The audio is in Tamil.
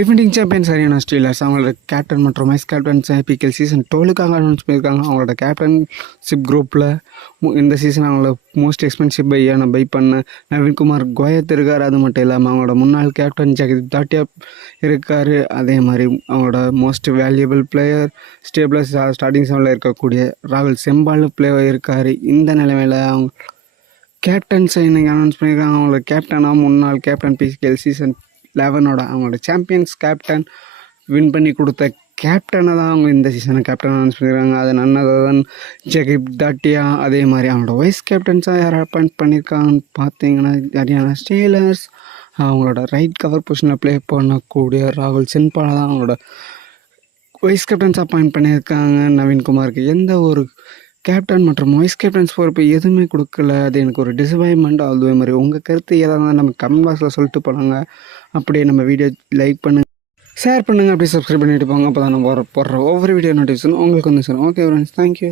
டிஃபெண்டிங் சாம்பியன்ஸ் ஹரியானா ஸ்டீலர்ஸ் அவங்களோட கேப்டன் மற்றும் வைஸ் கேப்டன்ஸ் ஐபிஎல் சீசன் 12க்காக அனௌன்ஸ் பண்ணியிருக்காங்க. அவங்களோட கேப்டன்ஷிப் குரூப்பில் இந்த சீசன் அவங்கள மோஸ்ட் எக்ஸ்பென்சிவ் பை பண்ண நவீன்குமார் கோயத் இருக்கார். அது மட்டும் இல்லாமல் அவங்களோட முன்னாள் கேப்டன் ஜெகதீப் தாட்டியா இருக்கார். அதே மாதிரி அவங்களோட மோஸ்ட் வேல்யூபிள் பிளேயர் ஸ்டேபிளஸ் ஸ்டார்டிங் செவனில் இருக்கக்கூடிய ராகுல் செம்பால் பிளேயர் இருக்கார். இந்த நிலைமையில் அவங்க கேப்டன்ஸை இன்றைக்கி அனௌன்ஸ் பண்ணியிருக்காங்க. அவங்களோட கேப்டனாக முன்னாள் கேப்டன் பிசிஎல் சீசன் 11 அவங்களோட சாம்பியன்ஸ் கேப்டன் வின் பண்ணி கொடுத்த கேப்டனை தான் அவங்க இந்த சீசனை கேப்டன் அனௌன்ஸ் பண்ணியிருக்காங்க. அது நன்னதான் ஜெகதீப் தாட்டியா. அதே மாதிரி அவங்களோட வைஸ் கேப்டன்ஸாக யாரை அப்பாயிண்ட் பண்ணியிருக்காங்கன்னு பார்த்தீங்கன்னா ஹரியானா ஸ்டீலர்ஸ் அவங்களோட ரைட் கவர் பொசிஷனில் ப்ளே பண்ணக்கூடிய ராகுல் சென்பாலை தான் அவங்களோட வைஸ் கேப்டன்ஸ் அப்பாயிண்ட் பண்ணியிருக்காங்க. நவீன்குமாருக்கு எந்த ஒரு கேப்டன் மற்றும் வைஸ் கேப்டன்ஸ் பொறுப்பு எதுவுமே கொடுக்கல. அது எனக்கு ஒரு டிசப்பாயின்மெண்ட். அதே மாதிரி உங்கள் கருத்து ஏதாவது இருந்தால் நம்ம கமெண்ட் பாக்ஸில் சொல்லிட்டு போனாங்க. அப்படியே நம்ம வீடியோ லைக் பண்ணுங்கள், ஷேர் பண்ணுங்கள், அப்படியே சப்ஸ்கிரைப் பண்ணிட்டு போங்க. அப்போ தான் நம்ம போடுற ஒவ்வொரு வீடியோ நோட்டிஃபிகேஷன் உங்களுக்கு வந்து சார். Okay friends, thank you.